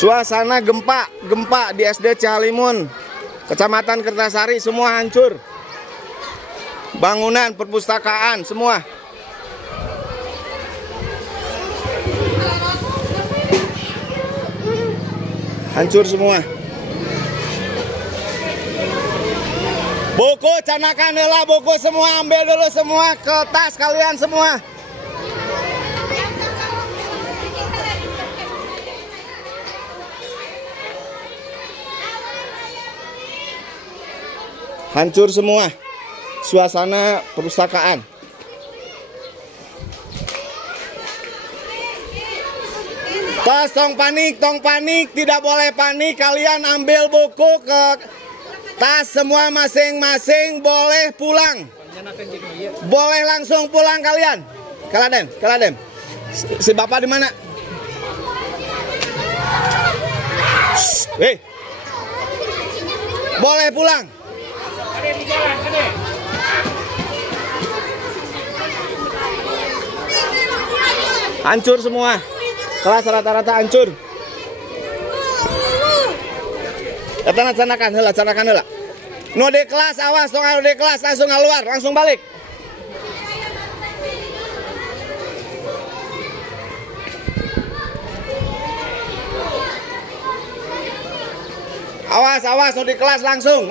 Suasana gempa di SD Cihalimun, Kecamatan Kertasari, semua hancur. Bangunan, perpustakaan, semua. Hancur semua. Buku canakan heula, buku semua ambil dulu semua ke tas kalian semua. Hancur semua suasana perpustakaan. Tong panik, tidak boleh panik. Kalian ambil buku ke tas semua masing-masing, boleh pulang. Boleh langsung pulang kalian. Kaladen. Si bapak di mana? Hei. Boleh pulang. Hancur semua. Kelas rata-rata hancur. Canakan heula. Nu di kelas awas, tong anu di kelas langsung keluar, langsung balik. Awas nu di kelas langsung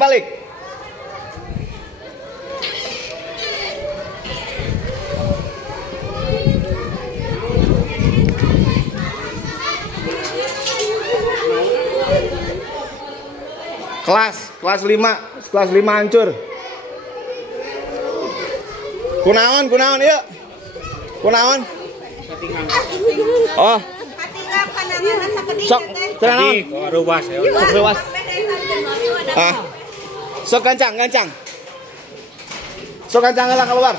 balik. Kelas 5 hancur. Kunaon yuk. Kunaon? Oh. Sok, tenang. Ruas. Sok gancang. Sok gancang lah keluar.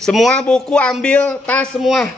Semua buku ambil, tas semua.